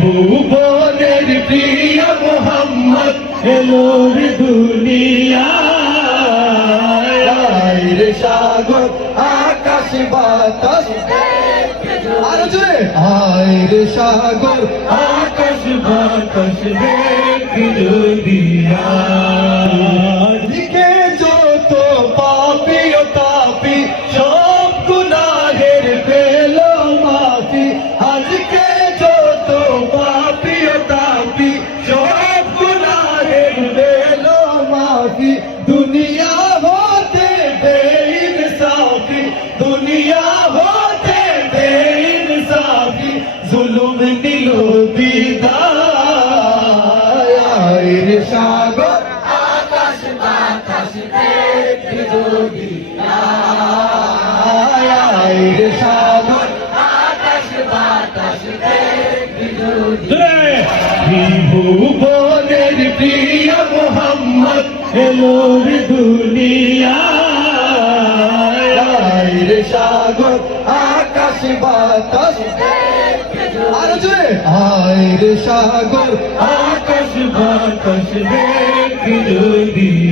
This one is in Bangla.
ভুবনের প্রিয় মোহাম্মদ এলোর দুনিয়া সাগর আকাশ বাতাস। আরও জোরে। আয় রে সাগর আকাশ বাতাস দেখ দুনিয়া দিকে যত পাপি ও তাপি সব গুনাহের পেল মাফি। আজকে বেইনসাফি জুলুম দিল বিদায়। আয় রে সাগর আকাশ বাতাস দেখবি যদি আয়। আয় রে সাগর এলোর দুনিয়া। সাগর আকাশ বাতাস। আরও জোরে। আয় রে সাগর আকাশ বাতাস দেখ দুনিয়া